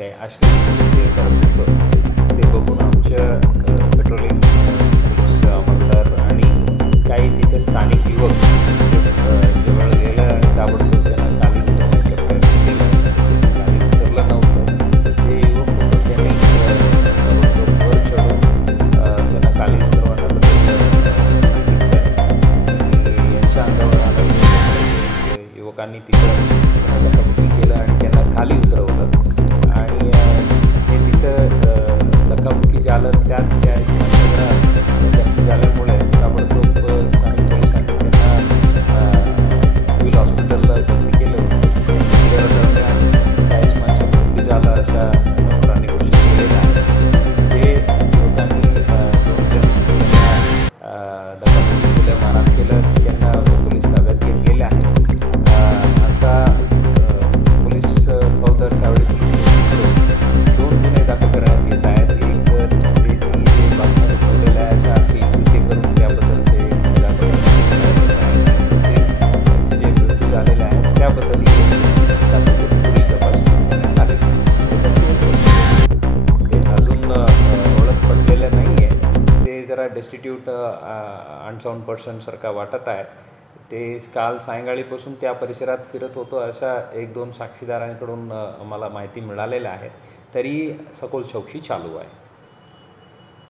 काही अश्लील जे करत होतं ते बघून आमच्या पेट्रोलिंग पोलीस अंमलदार आणि काही तिथे स्थानिक युवक जवळ गेलं आणि ताबडतोब त्यांना खाली उतरण्याचा प्रयत्न केला. खाली उतरलं नव्हतं. जे युवक होतं त्यांनी ताबडतोब वर चढून त्यांना खाली उतरवण्याबद्दल सांगितलं आणि यांच्या अंगावर आलं. युवकांनी तिथं धक्काबुक्की केलं आणि त्यांना खाली उतरवलं आणि जे तिथं धक्काबुक्की झालं त्यात त्या जखमी झाल्यामुळे ताबडतोब स्थानिक पोलिसांनी त्यांना सिव्हिल हॉस्पिटलला भरती केलं होतं. दरम्यान त्या इसमाचा मृत्यू झाला अशा डॉक्टरांनी घोषित केलेलं आहे. जे युवकांनी धक्काबुक्की केलं, मारहाण केलं त्यांना पोलीस ताब्यात घेतलेले आहे. आता पोलीस फौजदार सावळी पोलीस स्टेशनकडून 2 गुन्हे दाखल करण्यात येत आहेत. एक ते जे बातम्या रुजवलेल्या आहे अशा अशी कृत्य करून त्याबद्दलचे गुन्हे दाखल करण्यात येत आहेत. दुसरे त्यांचे जे मृत्यू झालेले आहे त्याबद्दलही दाखल करून पुढील तपास सुरू करण्यात आलेला आहे. ते अजून ओळख पटलेलं नाही आहे. ते जरा डेस्टिट्यूट अनसाउंड पर्सनसारखा वाटत आहे. ते काल सायंकाळीपासून त्या परिसरात फिरत होतो अशा 1-2 साक्षीदारांकडून मला माहिती मिळालेल्या आहेत. तरी सखोल चौकशी चालू आहे.